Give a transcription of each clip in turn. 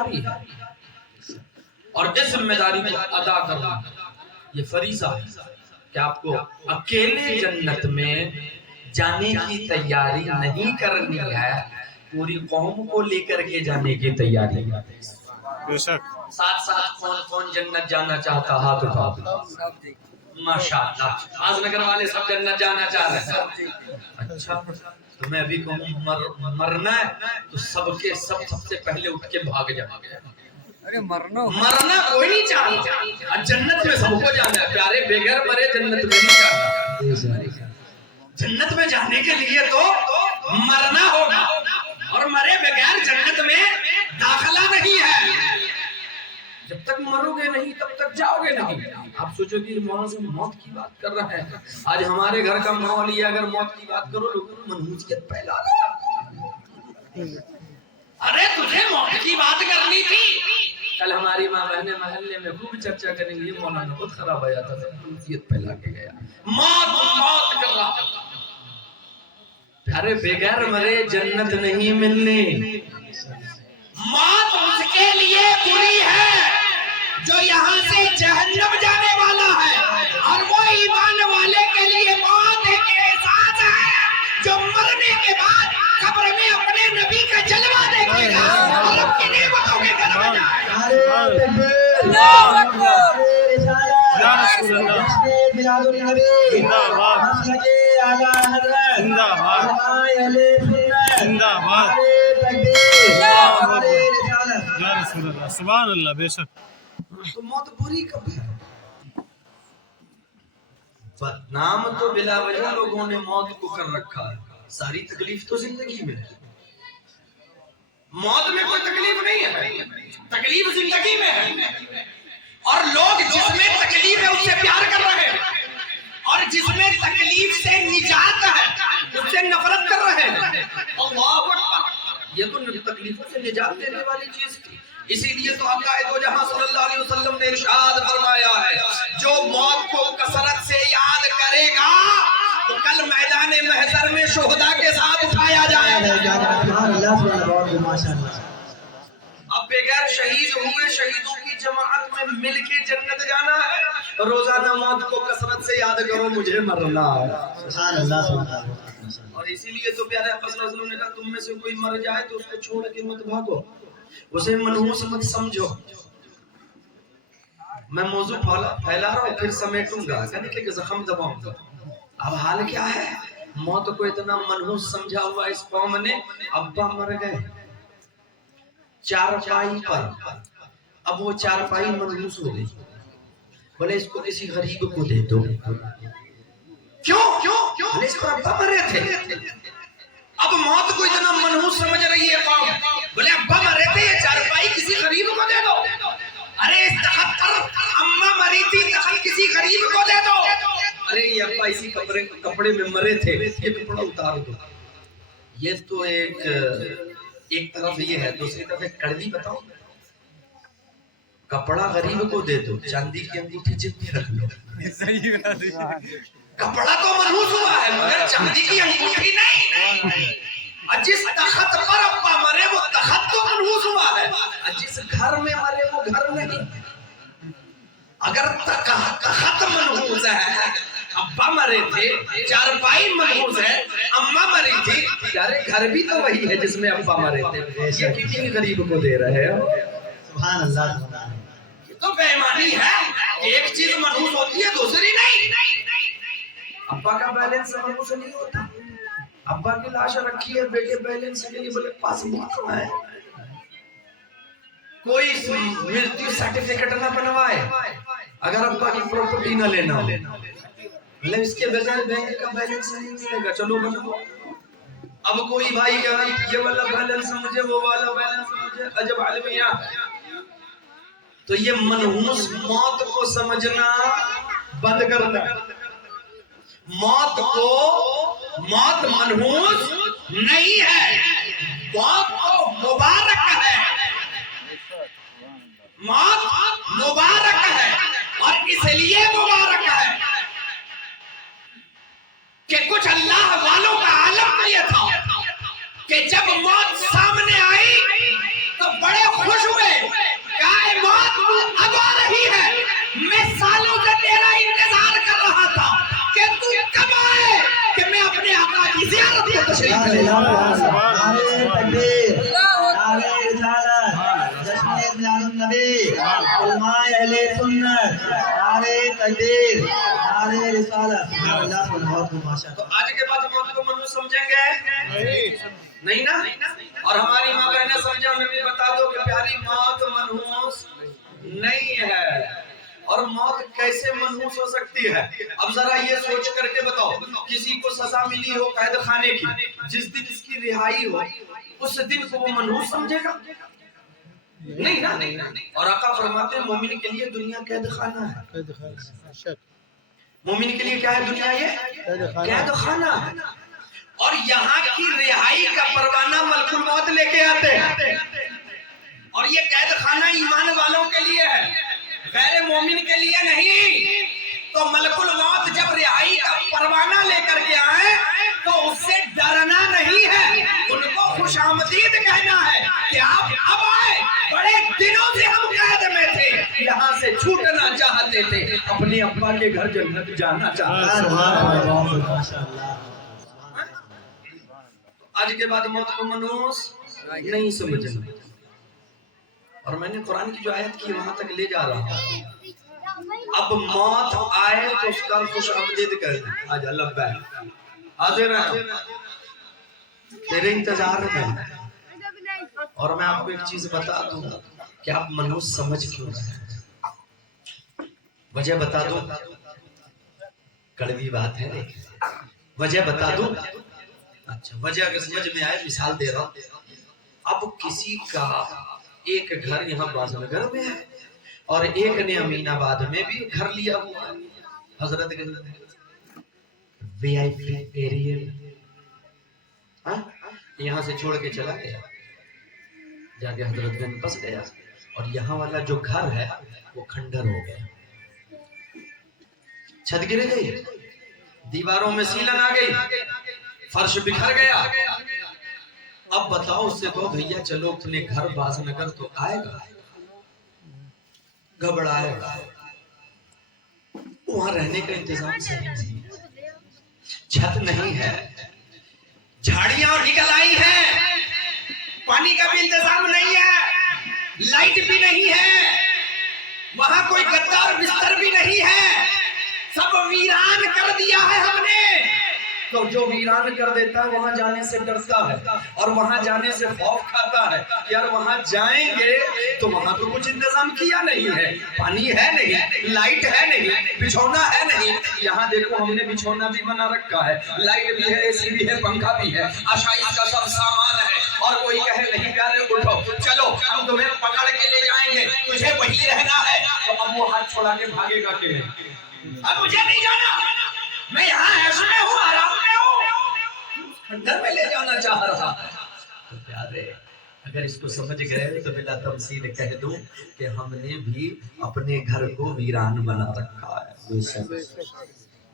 داری ہے اور اس ذمہ داری کو ادا کرنا یہ فریضہ ہے کہ آپ کو اکیلے جنت میں جانے کی تیاری نہیں کرنی ہے، پوری قوم کو لے کر کے جانے کی تیاری ہے۔ بے شک ساتھ ساتھ کون کون جنت جانا چاہتا ہاتھ اٹھا دو، ماشاءاللہ آج نگر والے سب جنت جانا چاہ رہے ہیں۔ اچھا تو میں ابھی کہوں مرنا ہے تو سب کے سب سے پہلے اٹھ کے بھاگ جائے۔ مرنا کوئی نہیں چاہتا، جنت میں سب کو جانا ہے پیارے، بغیر مرے جنت میں نہیں جانا۔ جنت میں جانے کے لیے تو مرنا ہوگا اور مرے بغیر جنت میں داخلہ نہیں ہے۔ جب تک مرو گے نہیں تب تک جاؤ گے نہیں۔ آپ سوچو کہ مولانا سے موت کی بات کر رہا ہے، آج ہمارے گھر کا ماحول یہ اگر موت کی بات کرو لوگوں منحوسیت پھیلا رہا۔ ارے تجھے موت کی بات کرنی تھی، کل ہماری ماں بہنیں محلے میں خوب چرچا کریں گے، مولانا بہت خراب آیا تھا، منحوسیت پھیلا کے گیا، موت موت کر رہا۔ ارے بغیر مرے جنت نہیں ملنی۔ موت اس کے لیے بری ہے جو یہاں سے جہنم جانے والا ہے، اور وہ ایمان والے کے لیے موت ایک احساس ہے جو مرنے کے بعد قبر میں اپنے نبی کا جلوہ دیکھے گا اور اپنی نعمتوں کے گھر میں جائے گا۔ اللہ اکبر یا رسول اللہ زندہ باد زندہ باد زندہ باد یا رسول اللہ سبحان اللہ۔ بے شک تو موت بری کب ہے؟ بدنام تو بلا وجہ لوگوں نے موت کو کر رکھا ہے، ساری تکلیف تو زندگی میں ہے، موت میں کوئی تکلیف نہیں ہے، تکلیف زندگی میں ہے۔ اور لوگ جس میں تکلیف ہے اس سے پیار کر رہے ہیں، اور جس میں تکلیف سے نجات ہے اس سے نفرت کر رہے ہیں۔ اللہ اکبر، یہ تو تکلیفوں سے نجات دینے والی چیز تھی، اسی لیے تو آقا دو جہاں صلی اللہ علیہ وسلم نے ارشاد فرمایا ہے جو موت کو کثرت سے یاد کرے گا تو کل میدان محشر میں شہداء کے ساتھ اٹھایا جائے گا۔ اب بغیر شہید ہوئے شہیدوں کی جماعت میں مل کے جنت جانا ہے، روزانہ موت کو کثرت سے یاد کرو مجھے مرنا ہے۔ سبحان اللہ۔ اور اسی لیے تو پیارے آقا صلی اللہ علیہ وسلم نے کہا تم میں سے کوئی مر جائے تو اس کو چھوڑ کے مت بھاگو، اسے منحوس مت سمجھو۔ میں موضوع پھیلا رہا ہوں پھر سمیٹوں گا، کہنے کہ زخم دباؤں گا۔ اب حال کیا ہے، موت کو اتنا منحوس سمجھا ہوا اس قوم نے، ابا مر گئے چارپائی پر، اب وہ چارپائی منحوس ہو گئی، بولے اس کو کسی غریب کو دے دو۔ کیوں؟ بولے اس پر ابا مرے تھے۔ اب موت کو اتنا منحوس سمجھ رہی ہے قوم، بولے ابا مرے تھے یہ چارپائی کسی غریب کو دے دو۔ ارے اس تخت پر اماں مری تھی، تخت کسی غریب کو دے دو۔ ارے یہ ابا اسی کپڑے میں مرے تھے، یہ کپڑا اتار دو۔ یہ تو ایک طرف یہ ہے، دوسری طرف ایک کڑوی بتاؤ، کپڑا غریب کو دے دو، چاندی کی انگوٹھی جیب میں رکھ لو۔ کپڑا تو منحوس ہوا ہے مگر چاندی کی انگوٹھی نہیں۔ جس تخت پر ابا مرے وہ تخت تو منحوس ہوا ہے، جس گھر میں مرے وہ گھر نہیں۔ اگر تخت منحوس ہے، ابا مرے تھے، چارپائی منحوس ہے، اماں مری تھی، یارے گھر بھی تو وہی ہے جس میں ابا مرے تھے، یہ کسی غریب کو دے رہے ہو؟ سبحان اللہ۔ یہ تو بے ایمانی ہے، ایک چیز منحوس ہوتی ہے دوسری نہیں۔ ابا کا بیلنس منحوس نہیں ہوتا، ابا کی لاش رکھی ہے بیٹے بیلنس کے لیے، بولے پاس موت ہے، کوئی مرتیو سرٹیفکیٹ نہ بنوائے اگر ابا کی پراپرٹی نہ لینا ہو، مطلب اس کے بغیر بینک کا بیلنس نہیں ملے گا، چلو بنو۔ اب کوئی بھائی کہا یہ والا بیلنس مجھے، وہ والا بیلنس مجھے، عجب عالمیہ۔ تو یہ منحوس موت کو سمجھنا بند کرنا، موت منحوس نہیں ہے، موت تو مبارک ہے، موت مبارک ہے، اور اس لیے مبارک ہے کہ کچھ اللہ والوں کا عالم یہ تھا کہ جب موت سامنے آئی تو بڑے خوش ہوئے नारे तकबीर, नारे रिसालत, जश्न मिलादुन्नबी, उलमाए अहले सुन्नत, नारे तकबीर, नारे रिसालत। अल्लाह को बहुत माशा। तो आज के बाद मौत को मनहूस समझेंगे नहीं ना? और हमारी माँ बहनें समझे, उन्हें भी बता दो कि प्यारी मौत मनहूस नहीं है। और मौत कैसे मनहूस हो सकती है? अब जरा ये सोच करके बताओ, किसी को सजा मिली हो कैद खाने की, जिस दिन इसकी रिहाई हो उस दिन को वो मनहूस समझेगा? नहीं ना। और आका फरमाते हैं मोमिन के लिए दुनिया कैद खाना है। मोमिन के लिए क्या है दुनिया? ये कैद खाना है। और यहाँ की रिहाई का परवाना मलकुल मौत लेके आते हैं। और ये कैद खाना ईमान वालों के लिए है, गैर मोमिन के लिए नहीं। तो मलकुल मौत जब रिहाई का परवाना लेकर के आए तो उससे डरना नहीं है, उनको खुशामदीद कहना है कि आप अब आए, बड़े दिनों से हम कैद में थे, यहाँ से छूटना चाहते थे, अपने अब्बा के घर जन्नत जाना चाहते थे। आज के बाद मौत को मनहूस नहीं समझना। और मैंने कुरान की जो आयत की वहां तक ले जा रहा हूं। अब मौत आए तो उसका खुशामदीद करना। आज अल्लाह हाजिर है, तेरे इंतजार में। और मैं आपको एक चीज बता दूं कि आप मनहूस समझ क्यों रहे। वजह बता दूं, कड़वी बात है, वजह बता दूं। अच्छा, वजह अगर समझ में आए मिसाल दे रहा हूं। अब किसी का एक घर यहाँ बाजनगर में है और एक ने अमीनाबाद में भी घर लिया हुआ है। हजरत VIP एरिया यहाँ से छोड़ के चला गया, जाके हजरतगंज बस गया। और यहाँ वाला जो घर है वो खंडर हो गया, छत गिर गई, दीवारों में सीलन आ गई, फर्श बिखर गया। अब बताओ उससे कहो भैया चलो अपने घर बाजनगर, तो आएगा? घबराएगा। वहां रहने का इंतजाम सही नहीं, छत नहीं है, झाड़ियां निकल आई हैं, पानी का भी इंतजाम नहीं है, लाइट भी नहीं है, वहां कोई गद्दा और बिस्तर भी नहीं है, सब वीरान कर दिया है हमने। तो जो वीरान कर देता है वहां जाने से डरता है और वहां जाने से खौफ खाता है, यार वहां जाएंगे तो वहां तो कुछ इंतजाम किया नहीं है, पानी है नहीं, लाइट है नहीं, बिछौना है नहीं। यहाँ देखो हमने बिछौना भी बना रखा है, लाइट भी है, AC भी है, पंखा भी है, आशाइश का सब सामान है। और कोई कहे नहीं प्यारे उठो चलो हम तुम्हें पकड़ के ले जाएंगे, तुझे वही रहना है, तो अब वो हाथ छोड़ा के भागेगा कि नहीं? अब मुझे नहीं जाना, मैं यहाँ ऐश में हूँ, आराम में हूँ, खंडर में ले जाना चाह रहा। तो प्यारे अगर इसको समझ गए तो बिला तमसील कह दूं कि हमने भी अपने घर को वीरान बना रखा है।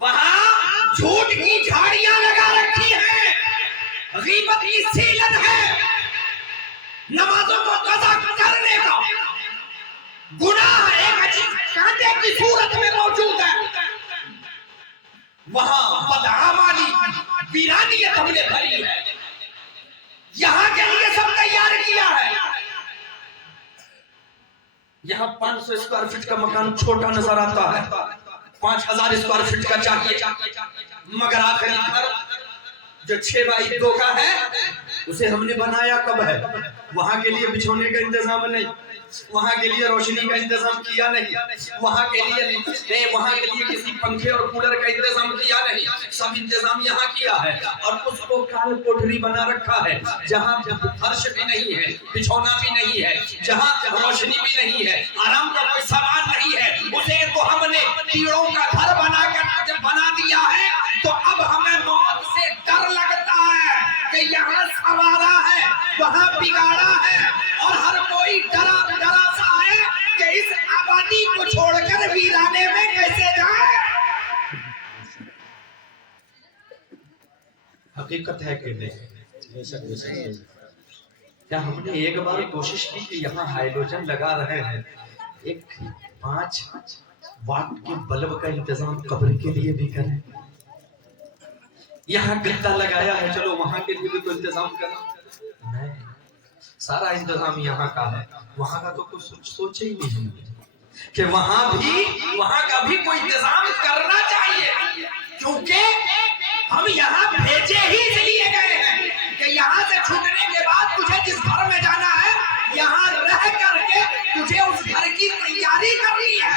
वहाँ झूठ की झाड़ियां लगा रखी है, गीबत की सीलन है, नमाजों को कज़ा करने का गुनाह एक कांटे की सूरत में मौजूद है। वहां बदआमाली वीरानियत हमने भरी है, यहाँ के लिए सब तैयार किया है। यहाँ 500 स्क्वायर फीट का मकान छोटा नजर आता है, 5000 स्क्वायर फीट का चाहिए, मगर आखिरी घर जो 6 बाई 2 का है उसे हमने बनाया कब है? वहां के लिए बिछोने का इंतजाम नहीं, वहां के लिए रोशनी का इंतजाम किया नहीं, वहां के लिए किसी पंखे और कूलर का इंतजाम किया नहीं, सब इंतजाम यहाँ किया है। और उसको काल कोठरी बना रखा है जहाँ फर्श भी नहीं है, बिछौना भी नहीं है, जहाँ रोशनी भी नहीं है, आराम का कोई सामान नहीं है, उसे तो हमने कीड़ों का घर बना दिया है। तो अब हमें मौत से डर लगता है कि यहाँ सवारा है, वहाँ बिगाड़ा है, और हर कोई डरा सा है कि इस आबादी को छोड़कर वीराने में कैसे जाए। हकीकत है कि नहीं? क्या हमने एक बार कोशिश की कि यहाँ हाइड्रोजन लगा रहे हैं, एक 5 वाट के बल्ब का इंतजाम कब्र के लिए भी करें? यहाँ गद्दा लगाया है, चलो वहां के लिए भी तो इंतजाम करो। नहीं, सारा इंतजाम यहाँ का है, वहां का तो कुछ सोचे ही नहीं कि वहां का भी कोई इंतजाम करना चाहिए, क्योंकि हम यहाँ भेजे ही इसलिए गए हैं कि यहाँ से छूटने के बाद तुझे जिस घर में जाना है, यहाँ रह करके तुझे उस घर की तैयारी करनी है।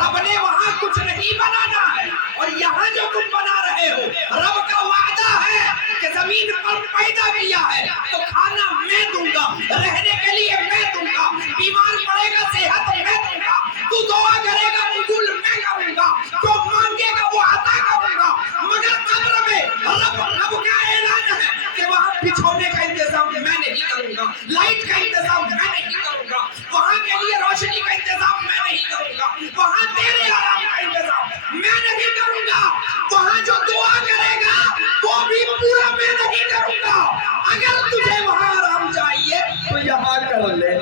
रब ने वहाँ कुछ नहीं बनाना है, और यहाँ जो तुम बना रहे हो, रब का वादा है कि जमीन पर पैदा किया है तो खाना मैं दूंगा, रहने के लिए मैं दूंगा, बीमार पड़ेगा सेहत मैं दूंगा, तू दुआ करेगा कबूल मैं करूंगा, जो मांगेगा वो अता करूंगा। मगर कब्र में रब का ऐलान है कि वहाँ बिछोने का इंतजाम मैं नहीं करूंगा, लाइट का इंतजाम मैं नहीं करूंगा, वहाँ के लिए रोशनी का इंतजाम मैं नहीं करूंगा, वहाँ तेरे आराम का इंतजाम मैं नहीं करूंगा, वहाँ जो दुआ करेगा वो भी पूरा मैं नहीं करूंगा। अगर तुझे वहाँ आराम चाहिए तो यहाँ कर ले।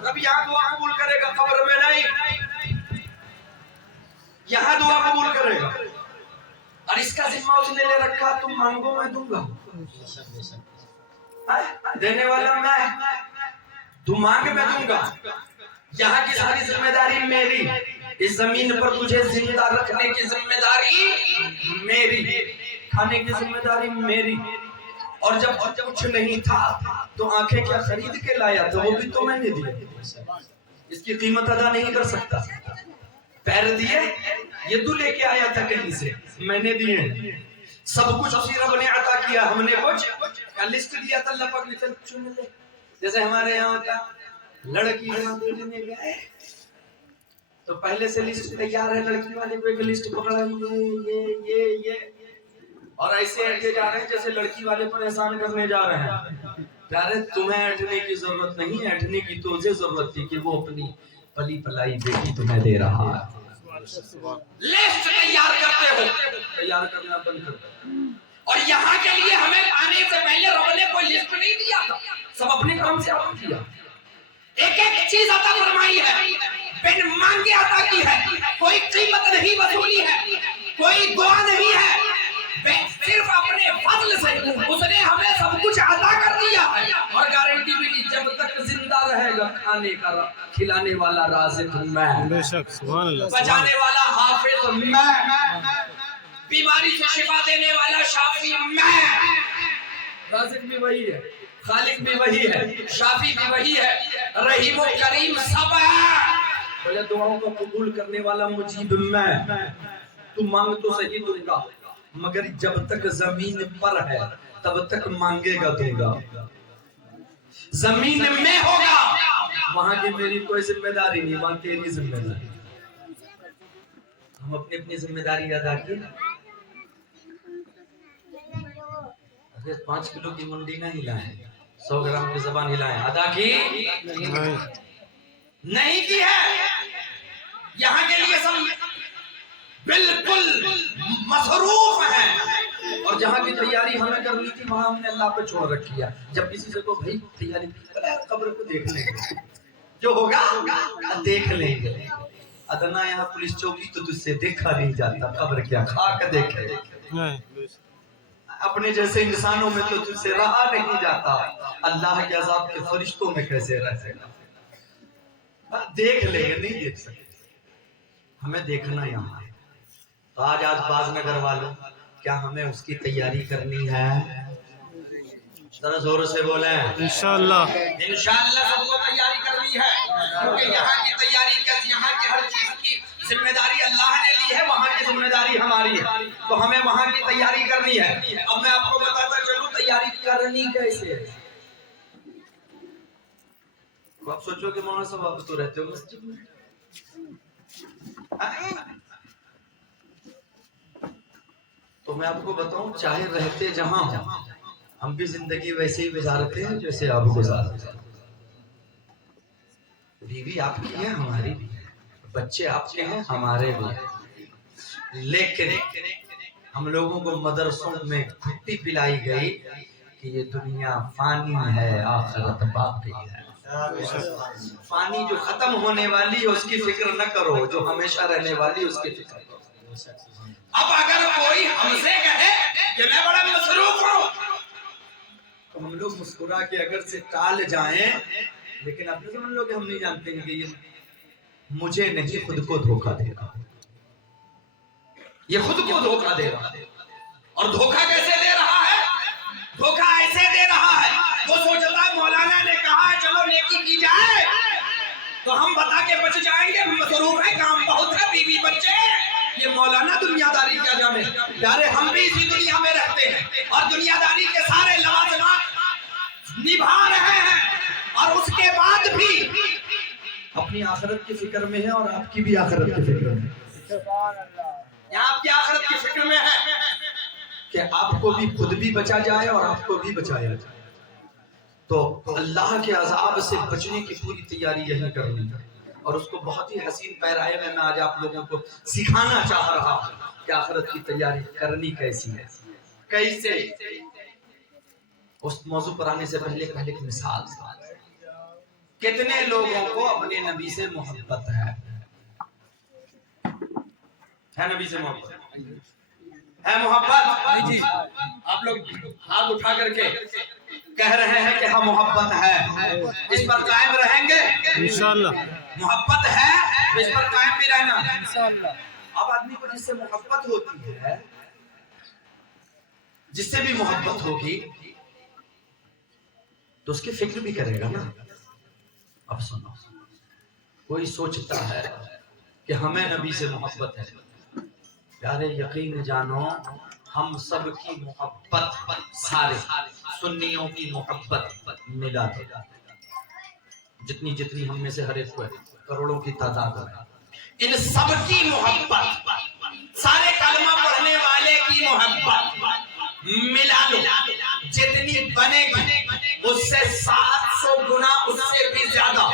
रब यहाँ दुआ कबूल करेगा, कब्र में नहीं, यहाँ दुआ कबूल करेगा। और इसका जिम्मा उसने ले रखा, तुम मांगो मैं दूंगा, देने वाला मैं, तुम मांग मैं दूंगा। यहाँ की सारी जिम्मेदारी मेरी, इस जमीन पर तुझे जिंदा रखने की जिम्मेदारी मेरी, खाने की जिम्मेदारी मेरी। और जब कुछ नहीं था तो आंखें क्या खरीद के लाया था, वो भी तो मैंने दिया, इसकी कीमत अदा नहीं कर सकता। पैर दिए, ये तू लेके आया था कहीं से, मैंने दिए। सब कुछ उसी रब ने अता किया, हमने कुछ का लिस्ट दिया था, अल्लाह पाक ने चल चुन ले। जैसे हमारे यहाँ होता लड़की लेने गए तो पहले से लिस्ट तैयार है, लड़की वाले को एक लिस्ट पकड़ा, ये और ऐसे ऐठे जा रहे हैं जैसे लड़की वाले पर एहसान करने जा रहे हैं। यार तुम्हें ऐठने की जरूरत नहीं, ऐठने की तुझे जरूरत थी कि वो अपनी पली पलाई बेटी तुम्हें दे रहा है। लिस्ट तैयार करते हो, तैयार करना बंद कर। और यहाँ के लिए हमें आने से पहले रब ने कोई लिस्ट नहीं दिया था, सब अपने काम से आप किया। एक एक चीज अता फरमाई है, बिन मांगे अता की है, कोई कीमत नहीं वसूली है, कोई दुआ नहीं है, सिर्फ अपने फजल से उसने हमें सब कुछ अता कर दिया है। और गारंटी भी दी, जब तक जिंदा रहेगा खाने का खिलाने वाला राज़िक मैं, बेशक सुभान अल्लाह, बचाने वाला हाफिज मैं, बीमारी से शिफा देने वाला शाफी मैं। राज़िक भी वही है, खालिक भी वही है, शाफी भी वही है, रहीम व करीम सब है। बोले दुआओं को कबूल करने वाला मुजीब मैं, तू मांग तो सही दूंगा, मगर जब तक जमीन पर है तब तक मांगेगा दूंगा। जमीन में होगा वहां की मेरी कोई जिम्मेदारी नहीं, वहां तेरी जिम्मेदारी। हम अपनी अपनी जिम्मेदारी अदा की। अगर 5 किलो की मुंडी ना हिलाएं, 100 ग्राम की जबान हिलाएं, अदा की नहीं की है। यहाँ के लिए सब बिल्कुल मसरूफ है, और जहाँ की तैयारी हमें करनी थी वहां हमने अल्लाह पे छोड़ रखी है। जब किसी से को भाई तैयारी, कब्र को देख लेंगे, जो होगा देख लेंगे। अदना यहाँ पुलिस चौकी तो तुझसे देखा नहीं जाता, कब्र क्या खाक देखे। अपने जैसे इंसानों में तो तुझसे रहा नहीं जाता, अल्लाह के अज़ाब के फरिश्तों में कैसे रहेगा। देख लेंगे, नहीं देख सकते, हमें देखना यहाँ है। तो आज बाज़नगर वालों, क्या हमें उसकी तैयारी करनी है? जरा जोर से बोले इंशाअल्लाह। इंशाअल्लाह सबको तैयारी करनी है, क्योंकि यहाँ की तैयारी कैसे, यहाँ की हर चीज की जिम्मेदारी अल्लाह ने ली है, वहाँ की जिम्मेदारी हमारी है, तो हमें वहाँ की तैयारी करनी है। अब मैं आपको बताता चलूं तैयारी करनी कैसे है। आप सोचो कि मौलाना साहब आप तो रहते हो मस्जिद में, तो मैं आपको बताऊं, चाहे रहते जहां हम भी जिंदगी वैसे ही गुजारते हैं जैसे आप गुजारते हैं। बीवी आपकी है, हमारी भी है, बच्चे आपके हैं, हमारे भी हैं, लेकिन हम लोगों को मदरसों में घुट्टी पिलाई गई कि ये दुनिया फानी है, आखिरत बाकी है। फानी जो खत्म होने वाली है उसकी फिक्र न करो, जो हमेशा रहने वाली है उसकी फिक्र करो। اب اگر کوئی ہم سے کہے کہ میں بڑا مصروف ہوں تو ہم لوگ مسکرا کے اگر سے ٹال جائیں، لیکن آپ نے سمجھ لو کہ ہم نہیں جانتے ہیں کہ یہ مجھے نہیں خود کو دھوکہ دے رہا، یہ خود کو دھوکہ دے رہا ہے۔ اور دھوکہ کیسے دے رہا ہے؟ دھوکہ ایسے دے رہا ہے، وہ سوچتا ہے مولانا نے کہا ہے چلو نیکی کی جائے تو ہم بتا کے بچ جائیں گے، ہم مصروف ہیں، کام بہت ہے، بیوی بچے، یہ مولانا دنیا داری کیا جانے۔ پیارے ہم بھی اسی دنیا میں رہتے ہیں اور دنیا داری کے سارے لوازمات نبھا رہے ہیں، اور اس کے بعد بھی اپنی آخرت کی فکر میں ہے، اور آپ کی بھی آخرت کی فکر میں ہے۔ یہاں آپ کی آخرت کی فکر میں ہے کہ آپ کو بھی خود بھی بچا جائے اور آپ کو بھی بچایا جائے۔ تو اللہ کے عذاب سے بچنے کی پوری تیاری یہی کرنی ہے، اور اس کو بہت ہی حسین پیرائے میں آپ لوگوں کو سکھانا چاہ رہا ہوں کہ آخرت کی تیاری کرنی کیسی ہے، کیسے۔ اس موضوع پر آنے سے پہلے ایک مثال، کتنے لوگوں کو اپنے نبی سے محبت ہے نبی سے محبت ہے محبت؟ جی آپ لوگ ہاتھ اٹھا کر کے کہہ رہے ہیں کہ ہاں محبت ہے، اس پر قائم رہیں گے انشاءاللہ۔ محبت ہے اس پر قائم بھی رہنا انشاءاللہ۔ اب آدمی کو جس سے محبت ہوتی ہے، جس سے بھی محبت ہوگی تو اس کی فکر بھی کرے گا نا۔ اب سنو، کوئی سوچتا ہے کہ ہمیں نبی سے محبت ہے، پیارے یقین جانو ہم سب کی محبت، سارے سنیوں کی محبت ملا دے، جتنی جتنی ہم میں سے ہر ایک کو ہے، کروڑوں کی تعداد ہے، ان سب کی محبت، سارے کلمہ پڑھنے والے کی محبت ملا لو، جتنی بنے گی اس سے 700 گنا، اس سے بھی زیادہ